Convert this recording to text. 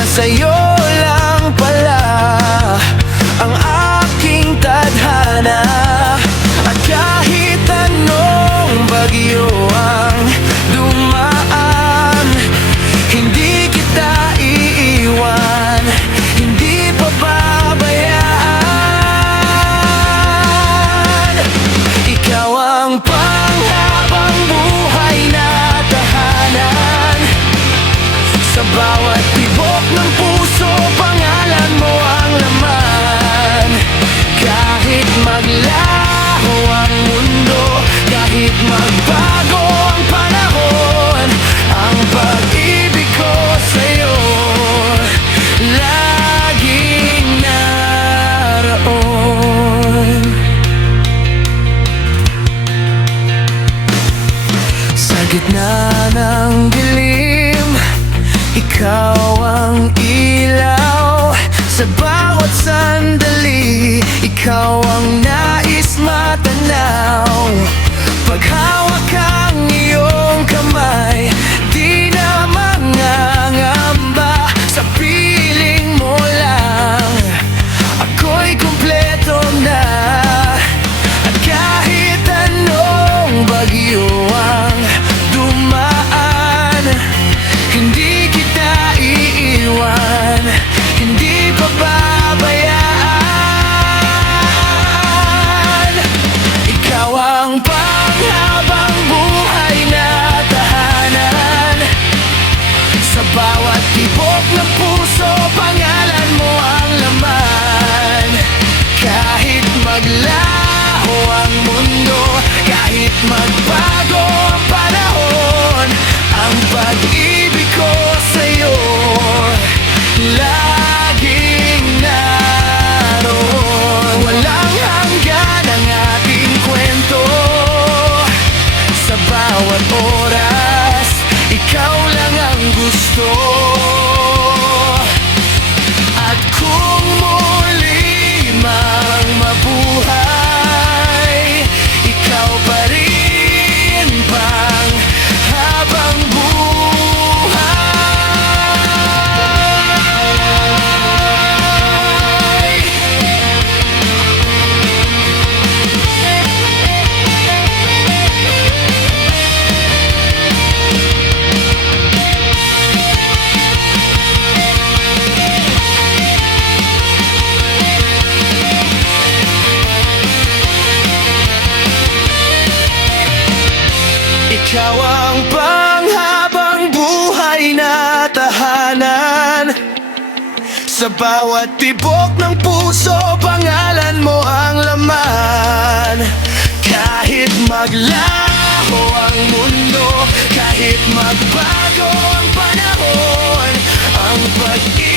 na sa'yo lang pala ang aking tadhana. At kahit anong bagyo ang dumaan, hindi kita iiwan, hindi pababayaan. Ikaw ang panghabang buhay na tahanan. Sa bawat tibok ng puso, pangalan mo ang laman. Kahit maglaho ang mundo, kahit magbago ang panahon, ang pag-ibig ko sa'yo laging naroon. Sa gitna ng dilim, ikaw ang ilaw. Sa bawat sandali, ikaw ang nais matanaw. Paghawak ang iyong kamay, di na mangangamba. Sa piling mo lang, ako'y kumpleto na. At kahit anong bagyo ang dumaan, hindi kita iiwan, hindi pababayaan. Ikaw ang panghabang buhay na tahanan. Sa bawat tibok ng puso, pangalan mo ang laman. Kahit maglaho ang mundo, kahit magbago ang panahon, ang pag-ibig ko sa'yo laging naroon. Walang hanggan ang ating kwento. Sa bawat oras, ikaw lang ang gusto. At kung muli mang mabuhay, ikaw pa rin pang habang buhay. Ikaw ang panghabang buhay na tahanan. Sa bawat tibok ng puso, pangalan mo ang laman. Kahit maglaho ang mundo, kahit magbago ang panahon, ang pag-ibig